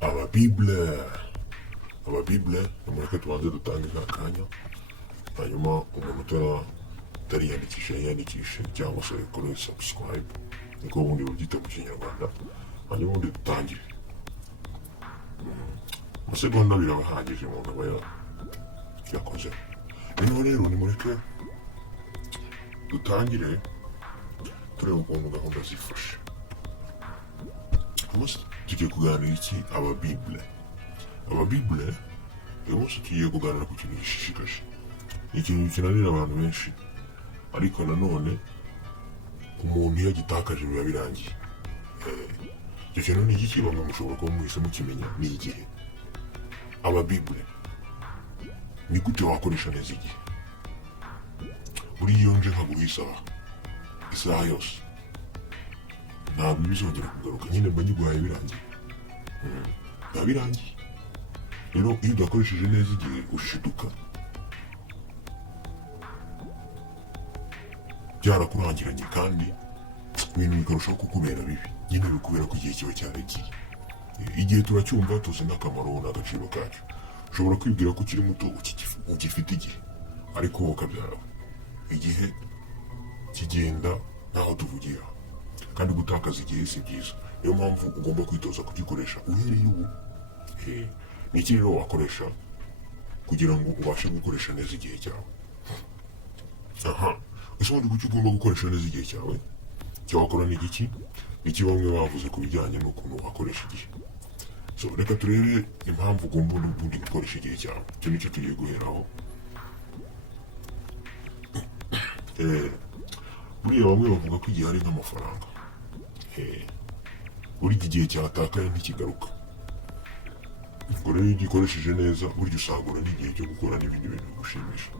Ababibule mureke tubanze dutange akanya, hanyuma umuntu utariyandikisha yiyandikishe cyangwa se kuri subscribe niko ubundi babyita mu kinyarwanda, hanyuma ubundi dutangire. Amasegonda abiri aba ahagije umuntu aba yakoze. Noneho rero nimureke dutangire tureba ukuntu gahunda zifashe. Umunsi tugiye kuganira iki? Ababibule uyu munsi tugiye kuganira ku kintu gishishikaje, ikintu kinanira abantu benshi, ariko nanone umuntu iyo agitakaje biba birangiye. Icyo kintu ni iki? Bamwe mushobora kuba muhise mukimenya, ni igihe. Ababibule ni gute wakoresha neza igihe? Buriya iyo nje nkaguha isaha yose ntabwo bizongera kugaruka, nyine mba nyiguhaye birangiye, biba birangiye. Rero iyo udakoresheje neza igihe ushiduka byarakurangiranye, kandi ibintu bikarushaho kukubera bibi, nyine bikubera ko igihe kiba cyaragiye. Igihe turacyumva, tuzi n'akamaro n'agaciro kacyo. Ushobora kwibwira ko ukiri muto ugifite igihe, ariko wowe ukabyara igihe kigenda ntaho tuvugira, kandi gutakaza igihe si byiza. Niyo mpamvu ugomba kwitoza kugikoresha uhereye ubu. Ni iki rero wakoresha kugira ngo ubashe gukoresha neza igihe cyawe? Ese ubundi kuki ugomba gukoresha neza igihe cyawe? Cyawakora ni iki? Iki bamwe bavuze ku bijyanye n'ukuntu wakoresha igihe. So reka turebe impamvu ugomba ubundi gukoresha igihe cyawe. Icyo nicyo tugiye guheraho. Buriya bamwe bavuga ko igihe ari nk'amafaranga. Burya igihe cyatakaye ntikigaruka. Ubwo rero iyo ugikoresheje neza, burya usagura n'igihe cyo gukora n'ibindi bintu bigushimisha.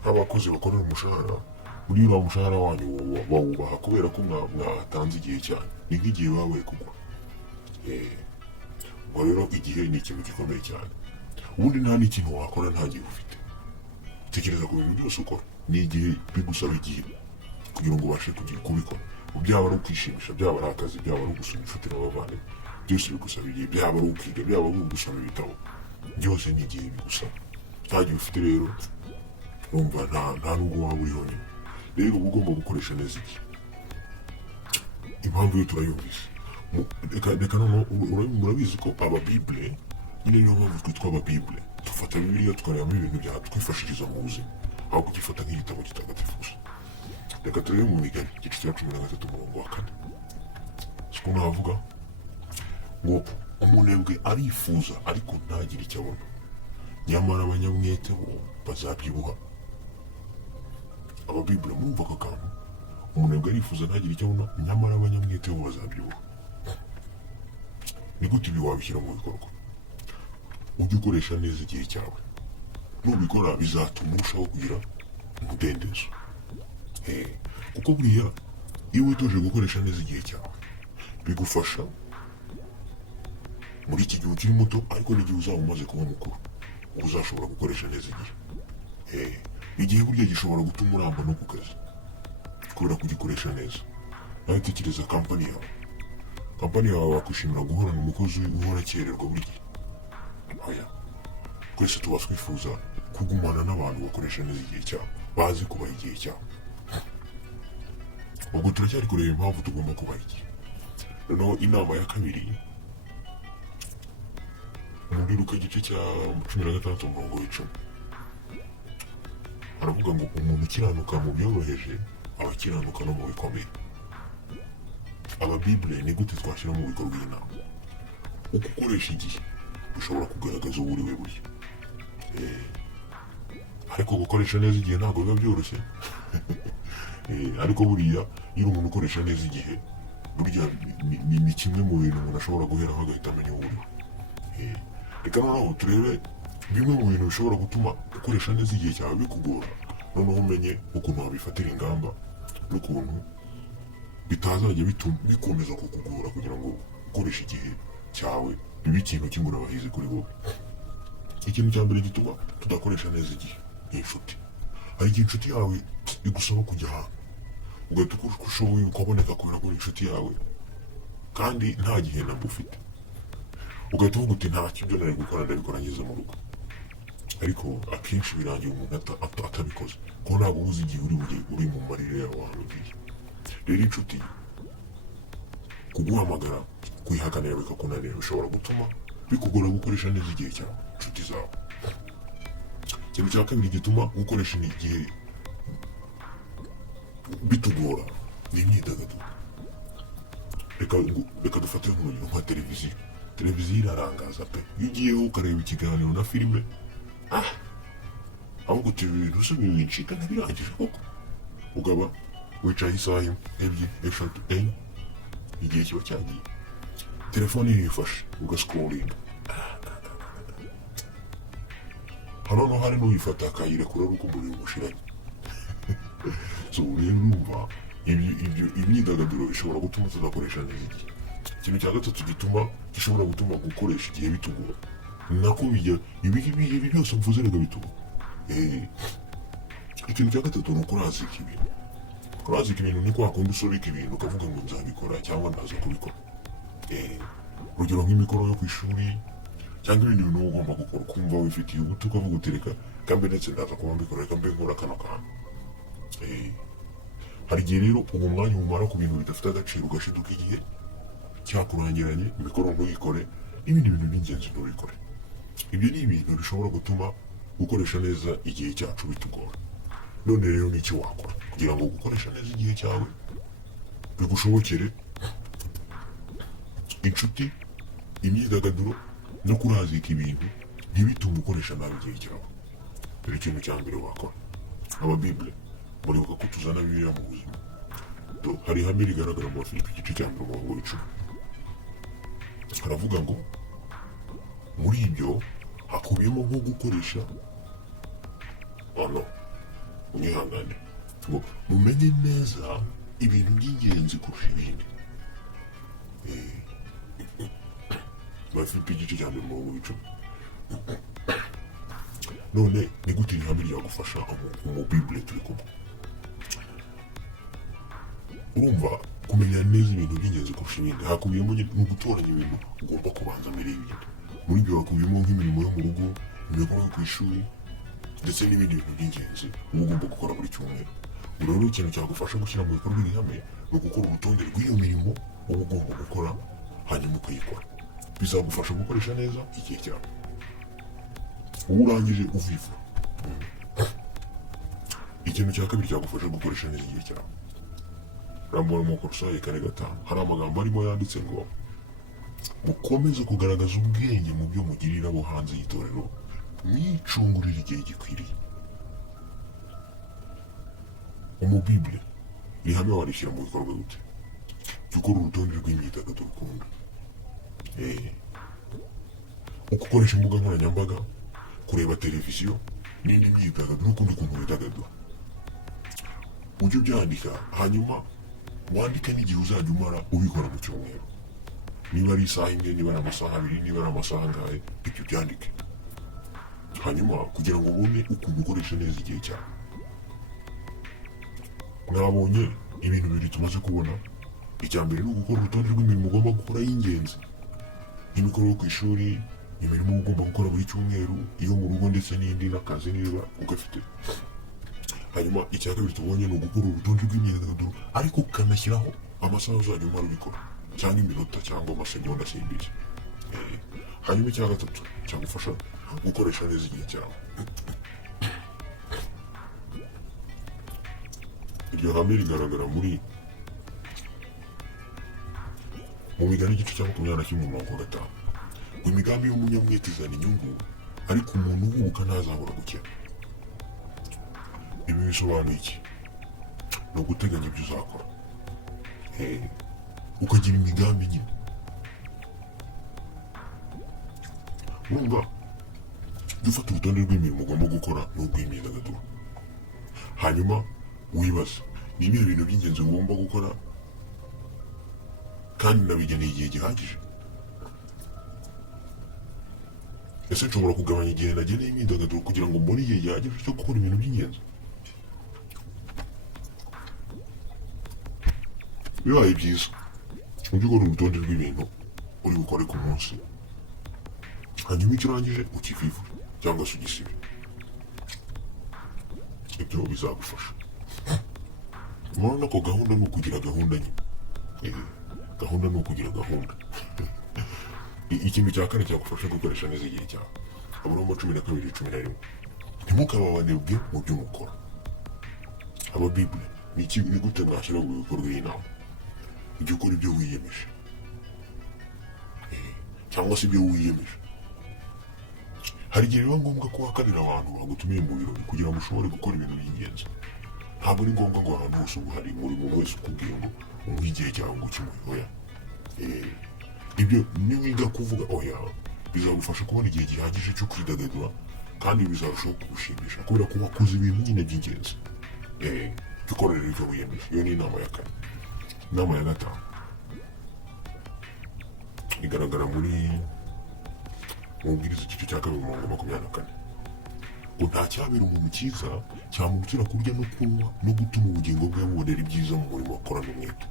Nk'abakozi bakorera umushahara, buriya uriya mushahara wanyu bawubaha kubera ko mwatanze igihe cyanyu, ni nk'igihe babaye kugwa. Ubwo rero igihe ni ikintu gikomeye cyane. Ubundi nta n'ikintu wakora nta gihe ufite. Tekereza ku bintu byose ukora, ni igihe bigusaba igihe kugira ngo ubashe kubikora. Byaba ari ukwishimisha, byaba ari akazi, byaba ari ugusura inshuti n'abavandimwe, byose bigusaba igihe. Byaba ari ukwiga, byaba ari ugusoma ibitabo, byose ni igihe bigusaba. Nta gihe ufite rero urumva nta nubwo waba uri honyine. Rero uba ugomba gukoresha neza igihe. Impamvu yo turayumvise. Reka noneho murabizi ko ababibule, nyine niyo mpamvu twitwa ababibule. Dufata Bibiliya tukarebamo ibintu byatwifashiriza mu buzima, aho kugifata nk'igitabo kitagatifu gusa. Reka turebe mu Migani igice cya 13 umurongo wa 4. Siko navuga ngo umunebwe arifuza ariko ntagire icyo abona, nyamara abanyamwete bo bazabyibuha. Ababibule murumva aka kantu? Umunebwe arifuza ntagire icyo abona, nyamara abanyamwete bo bazabyibuha. Ni gute ibi wabishyira mu bikorwa? Ujye ukoresha neza igihe cyawe. Nubikora bizatuma urushaho kugira umudendezo. Kuko buriya iyo witoje gukoresha neza igihe cyawe, bigufasha muri iki gihe ukiri muto, ariko n'igihe uzaba umaze kuba mukuru uzashobora gukoresha neza igihe. Igihe burya gishobora gutuma uramba no ku kazi kubera kugikoresha neza. Nawe tekereza kampani yawe wakwishimira guhorana umukozi uhora akererwa buri gihe? Twese tuba twifuza kugumana n'abantu bakoresha neza igihe cyabo, bazi kubaha igihe cyabo. Ubwo turacyari kureba impamvu tugomba kubaha igihe. Noneho inama ya kabiri, muri Luka igice cya 16 umurongo w'10, aravuga ngo umuntu ukiranuka mu byoroheje aba akiranuka no mu bikomeye. Ababibule ni gute twashyira mu bikorwa iyi nama? Uko ukoresha igihe ushobora kugaragaza uwo uri we burya. Ariko gukoresha neza igihe ntabwo biba byoroshye. Ariko buriya iyo umuntu ukoresha neza igihe, burya ni kimwe mu bintu umuntu ashobora guheraho agahita amenya uwo uri we. Reka noneho turebe bimwe mu bintu bishobora gutuma ukoresha neza igihe cyawe bikugora, noneho umenye ukuntu wabifatira ingamba n'ukuntu bitazajya bikomeza kukugora, kugira ngo ukoreshe igihe cyawe bibe ikintu cy'ingorabahizi kuri wowe. Ikintu cya mbere gituma tudakoresha neza igihe ni inshuti. Hari igihe inshuti yawe igusaba kujya ahantu, ugahita uko ushoboye ukaboneka kubera ko inshuti yawe, kandi nta gihe ntabwo ufite. ugahita uvuga uti ntacyo ibyo nari gukora ndabikora ngeze mu rugo, ariko akenshi birangira umuntu atabikoze kuko ntabwo uzi igihe uri mu marire yawe ahantu ugiye. Rero inshuti kuguhamagara kwihakanira bikakunanira bishobora gutuma bikugora gukoresha neza igihe cyawe inshuti zawe. Ikintu cya kabiri gituma gukoresha igihe bitugora ni imyidagaduro. Reka dufate nk'urugero nka televiziyo. Televiziyo irarangaza pe, iyo ugiyeho ukareba ikiganiro na filime ahubwo uti ibintu se bincika ntibirangije koko, ukaba wicaye isaha imwe ebyiri eshatu enye igihe kiba cyagiye, telefone yifashe ugasikoringa hano hari n'uyifata akayirekura ari uko umuriro umushiranye. So rero urumva imyidagaduro ishobora gutuma tudakoresha neza igihe. Ikintu cya gatatu gishobora gutuma gukoresha igihe bitugora nako ibi byose mvuze rega bitugora. Ikintu cya gatatu ni ukurazika ibintu. Kurazika ibintu ni kwa kundi usobeka ibintu ukavuga ngo nzabikora cyangwa ndaza kubikora. Urugero nk'imikoro yo ku ishuri cyangwa ibindi bintu uba ugomba gukora ukumva wifitiye ubuto ukavuga uti reka kambe ndetse ndaza kuba mbikora, reka mbe nkora kano kantu. Hari igihe rero uwo mwanya umara ku bintu bidafite agaciro ugashiduka igihe cyakurangiranye, imikoro ntuyikore n'ibindi bintu by'ingenzi ntubikore. Ibyo ni ibintu bishobora gutuma gukoresha neza igihe cyacu bitugora. None rero ni iki wakora kugira ngo gukoresha neza igihe cyawe bigushobokere? Inshuti, imyidagaduro no kurazika ibintu ntibitume ukoresha nabi igihe cyawe. Dore ikintu cya mbere wakora, ababibule muribuka ko tuzana bibiliya mu buzima. Hari ihame rigaragara mu Bafilipi igice cya 10:10 haravuga ngo muri ibyo hakubiyemo nko gukoresha mwihangane ngo mumenye neza ibintu by'ingenzi kurusha ibindi. Bafilipi igice cya 10:10. None ni gute ihame ryagufasha mu Bible turi kumwe? Urumva kumenya neza ibintu by'ingenzi kurusha ibindi hakubiyemo no gutoranya ibintu ugomba kubanza mbere y'ibindi. Muri ibyo hakubiyemo nk'imirimo yo mu rugo, imikoro yo ku ishuri ndetse n'ibindi bintu by'ingenzi uba ugomba gukora buri cyumweru. Rero ikintu cyagufasha gushyira mu bikorwa iri hame ni ugukora urutonde rw'iyo mirimo uba ugomba gukora hanyuma ukayikora. Bizagufasha gukoresha neza igihe cyawe. Ubu urangije uvivura. Ikintu cya kabiri cyagufasha gukoresha neza igihe cyawe, Rambura mu Kolosayi 4:5 hari amagambo arimo yanditse ngo mukomeze kugaragaza ubwenge mu byo mugirira abo hanze y'itorero, mwicungurira igihe gikwiriye. Umubibule iri hame warishyira mu bikorwa gute? Jya ukora urutonde rw'imyidagaduro ukunda, ukoresha imbuga nkoranyambaga, kureba televiziyo n'indi myidagaduro n'ukundi kuntu widagadura. Ujye ubyandika hanyuma wandike n'igihe uzajya umara ubikora mu cyumweru. Niba ari isaha imwe, niba ari amasaha abiri, niba ari amasaha angahe, ibyo byandike hanyuma kugira ngo ubone ukuntu ukoresha neza igihe cyawe. Mwabonye ibintu bibiri tumaze kubona. Icya mbere ni ugukora urutonde rw'imirimo ugomba gukora y'ingenzi, nk'imikoro yo ku ishuri, imirimo ugomba gukora buri cyumweru, iyo mu rugo ndetse n'indi n'akazi niba ugafite. Hanyuma icya kabiri tubonye ni ugukora urutonde rw'imyidagaduro ariko ukanashyiraho amasaha uzajya umara ubikora cyangwa iminota cyangwa amasegonda simbizi. Hanyuma icya gatatu cyagufasha gukoresha neza igihe cyawe. Iryo hame rigaragara mu Migani igice cya 21:5 ngo imigambi y'umunyamwete izana inyungu ariko umuntu uhubuka ntazabura gukena. Ibi bisobanuye iki? Ni uguteganya ibyo uzakora, ukagira imigambi nyine. Urumva jya ufata urutonde rw'imirimo ugomba gukora n'urw'imyidagaduro hanyuma wibaza ni ibihe bintu by'ingenzi ngomba gukora kandi nabigeneye igihe gihagije. Ese nshobora kugabanya igihe nageneye imyidagaduro kugira ngo mbone igihe gihagije cyo gukora ibintu by'ingenzi? Bibaye byiza ujye ukora urutonde rw'ibintu uri bukore ku munsi hanyuma icyo urangije ukivivura cyangwa se ugisibe. Ibyo bizagufasha. Murabona ko gahunda ni ukugira gahunda nyine. Gahunda ni ukugira gahunda. Ikintu cya kane cyagufasha gukoresha neza igihe cyawe. Abaroma 12:11. Ntimukaba abanebwe mu byo mukora. Ababibule ni gute mwashyira mu bikorwa iyi nama? Ujye ukora ibyo wiyemeje. Cyangwa se ibyo wiyemeje. Hari igihe biba ngombwa ko wakanira abantu bagutumiye mu birori kugira ngo ushobore gukora ibintu by'ingenzi. Ntabwo ari ngombwa ngo ahantu hose uba uhari buri muntu wese ukubwiye ngo umuhe igihe cyawe ngo ukimuhe. Oya. Ibyo niwiga kuvuga oya bizagufasha kubona igihe gihagije cyo kwidagadura kandi bizarushaho kugushimisha kubera ko wakoze ibintu nyine by'ingenzi. Dukorere ibyo wiyemeje. Iyo ni inama ya kane. Inama ya gatanu igaragara muri mubwiriza igice cya 2:24 ngo nta cyabera umuntu cyiza cyamurutira kurya no kunywa no gutuma ubugingo bwe bubonera ibyiza mu murimo akorana umwete.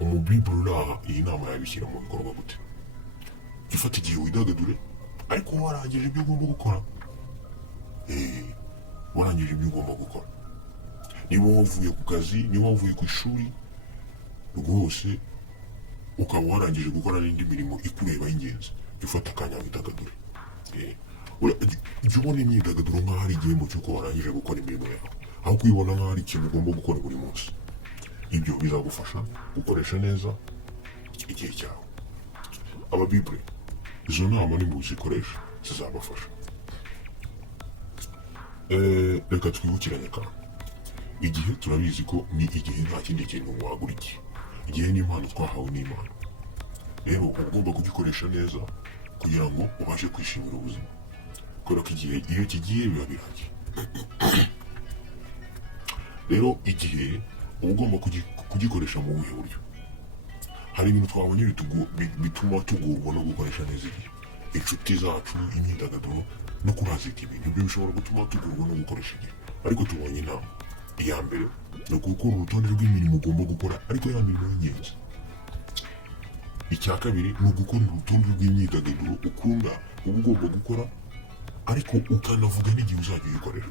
Umubibure uraha iyi nama yabishyira mu bikorwa gute? Gifata igihe widagadure ariko warangije ibyo ugomba gukora. Warangije ibyo ugomba gukora. Niba wavuye ku kazi, niba wavuye ku ishuri rwose ukaba warangije gukora n'indi mirimo ikureba y'ingenzi, ufata akanya widagadure. Jya ubona imyidagaduro nk'aho ari igihembo cy'uko warangije gukora imirimo yawe, aho kuyibona nk'aho ari ikintu ugomba gukora buri munsi. Ibyo bizagufasha gukoresha neza igihe cyawe. Ababibure izo nama nimuzikoresha zizabafasha. Reka twibukiranye kandi igihe turabizi ko ni igihe nta kindi kintu wagura igihe. Igihe ni impano twahawe n'Imana. Rero uba ugomba kugikoresha neza kugira ngo ubashe kwishimira ubuzima. Kubera ko igihe iyo kigiye biba birangiye. Rero igihe uba ugomba kugikoresha mu buhe buryo? Hari ibintu twabonye bituma tugurwa no gukoresha neza igihe. Inshuti zacu, imyidagaduro no kurazika ibintu ibyo bishobora gutuma tugurwa no gukoresha igihe. Ariko tubonye inama. Iya mbere ni ugukora urutonde rw'imirimo ugomba gukora ariko ya mirimo y'ingenzi. Icya kabiri ni ugukora urutonde rw'imyidagaduro ukunda uba ugomba gukora ariko ukanavuga n'igihe uzajya uyikorera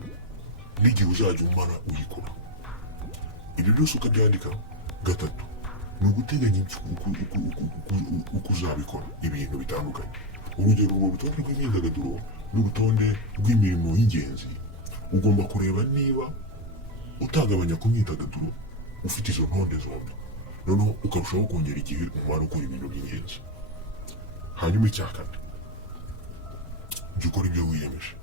n'igihe uzajya umara uyikora. Ibyo byose ukabyandika. Gatatu ni uguteganya uko uzabikora ibintu bitandukanye. Urugero urwo rutonde rw'imyidagaduro n'urutonde rw'imirimo y'ingenzi ugomba kureba niba utagabanya ku myidagaduro ufite izo ntonde zombi, noneho ukarushaho kongera igihe umara ukora ibintu by'ingenzi. Hanyuma icya kane jya ukora ibyo wiyemeje.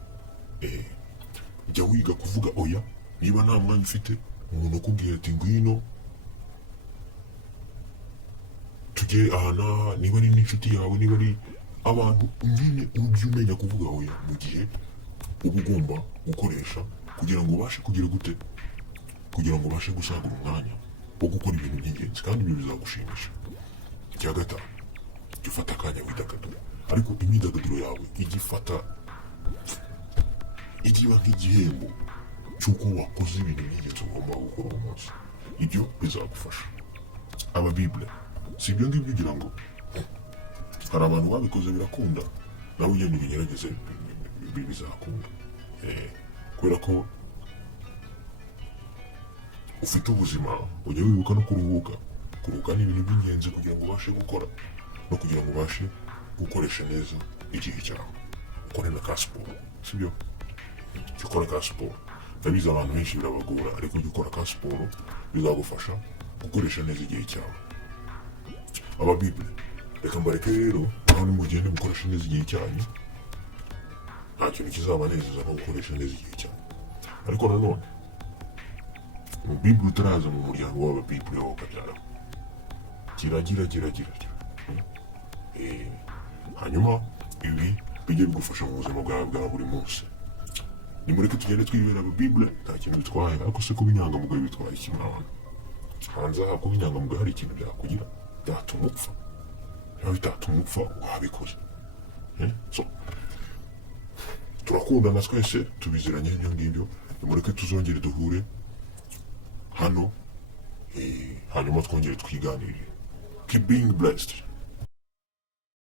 Jya wiga kuvuga oya niba nta mwanya ufite. Umuntu ukubwira ati ngwino tujye aha n'aha, niba ari n'inshuti yawe, niba ari abantu nyine ujye umenya kuvuga oya mu gihe uba ugomba gukoresha kugira ngo ubashe kugira gute, kugira ngo ubashe gusagura umwanya wo gukora ibintu by'ingenzi kandi ibyo bizagushimisha. Icya gatanu jya ufata akanya widagadura ariko imyidagaduro yawe igiba nk'igihembo cy'uko wakoze ibintu by'ingenzi ugomba gukora uwo munsi. Ibyo bizagufasha. Ababibule si ibyo ngibyo ugira ngo hari abantu babikoze birakunda, nawe ugenda ubigerageze bizakunda. Kubera ko ufite ubuzima ujya wibuka no kuruhuka. Kuruhuka ni ibintu by'ingenzi kugira ngo ubashe gukora no kugira ngo ubashe gukoresha neza igihe cyawe. Ukore na ka siporo, sibyo? Jya ukora ka siporo. Ndabizi abantu benshi birabagora ariko jya ukora ka siporo bizagufasha gukoresha neza igihe cyawe. Ababibule reka mbareke rero aho nimugende mukoresha neza igihe cyanyu. Nta kintu kizabanezeza no gukoresha neza igihe cyanyu. Ariko nanone umubibule utaraza mu muryango w'ababibule wowe ukabyara gira. Hanyuma ibi bijye bigufasha mu buzima bwawe bwa buri munsi. Nimureke tugende twibera ababibule nta kintu bitwaye. Ariko se kuba inyangamugayo bitwaye iki mwana? Hanze aha kuba inyangamugayo hari ikintu byakugira byatuma upfa. Niba bitatuma upfa wabikoze. So turakundana twese tubiziranye ibyo ngibyo. Nimureke tuzongere duhure hano hanyuma twongere twiganirire. Keep being blessed.